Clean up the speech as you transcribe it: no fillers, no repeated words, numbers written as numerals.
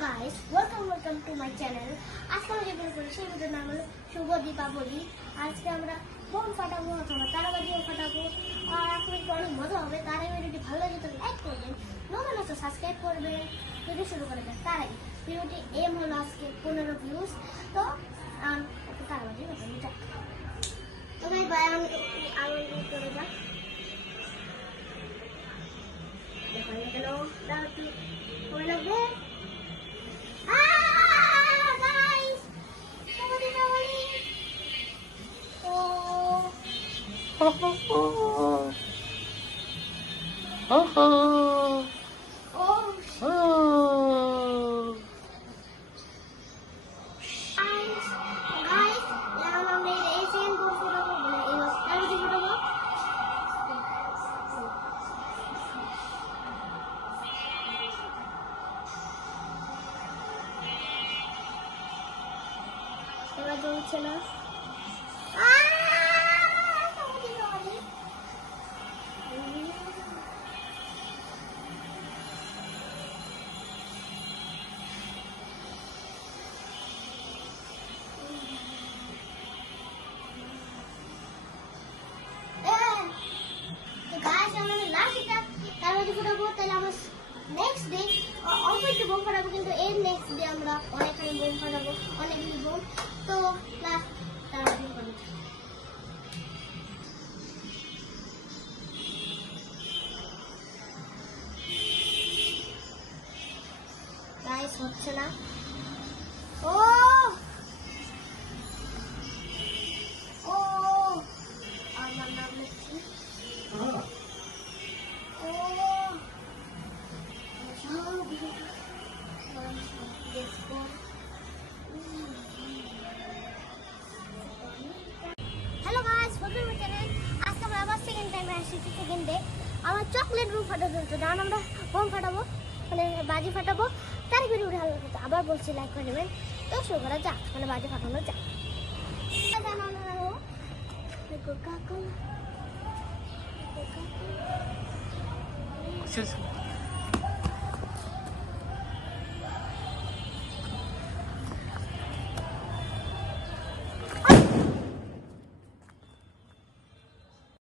guys, welcome to my channel. আজকে আমরা যে ভিডিও করি সেই ভিডিওর নাম হলো শুভ দীপাবলি। আজকে আমরা বোম ফাটাবো অথবা তারাবাজিও ফাটাবো আর আপনাদের একটু অনেক মজা হবে। তার আগে ভিডিওটি ভালো লাগে তো লাইক করবেন, নতুন আছে সাবস্ক্রাইব করবেন। ভিডিও শুরু করে দেন। তার আগে ভিডিওটি এম হলো আজকে 15 ভিউজ। তো তারাবাজি ফাটাবো যাক। তো ভাই আনন্দ করে যাক। দেখো এখানে দাও একটু করে লাগবে। এবার চলছে না। নেক্সট ডে অবশ্যই বোম ফাটাবো, কিন্তু এর নেক্সট ডে আমরা অনেকখানি বোম ফাটাবো, অনেকগুলি বোম। তো প্লাস গাইস হচ্ছে না। ও ও আমার নাম লিখছি। Hello guys, welcome to channel. আজকে আমরা আবার সেকেন্ড টাইম আসছি। সেকেন্ড ডে আমার চকলেট বোম ফাটাতে হতো, কারণ আমরা বোম ফাটাবো মানে বাজি ফাটাবো। তার ভিডিও ভালো লাগে আবার বলছি লাইক করে দেবেন। তো শুরু করা যাক, মানে বাজি ফাটানো যাক।